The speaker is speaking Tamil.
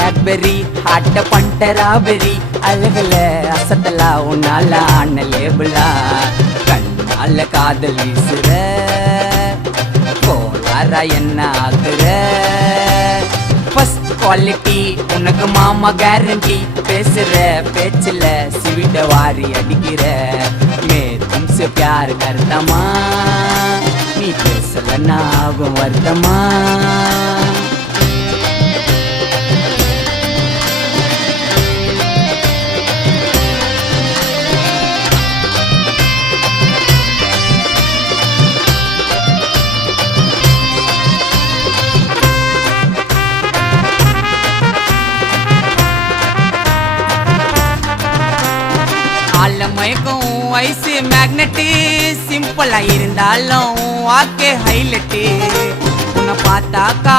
கேட்பெரி ஹாட்ட பண்டராபெரி அழகுல அசத்தலா உன்னால ஆன லேபிளா கண்ணால காதல் வீசுற கோளாரா என்ன ஆகுற ஃபர்ஸ்ட் குவாலிட்டி உனக்கு மாமா கேரண்டி பேசுற பேச்சுல சிவிட வாரி அடிக்கிற மே தும்சே प्यार करतमा நீ பேசலன்னா ஆகும் வருத்தமா மயக்கம் வயசு மேக்னெட்டு சிம்பிளா இருந்தாலும் வாக்கே ஹைலைட்டு உன்னை பார்த்தாக்கா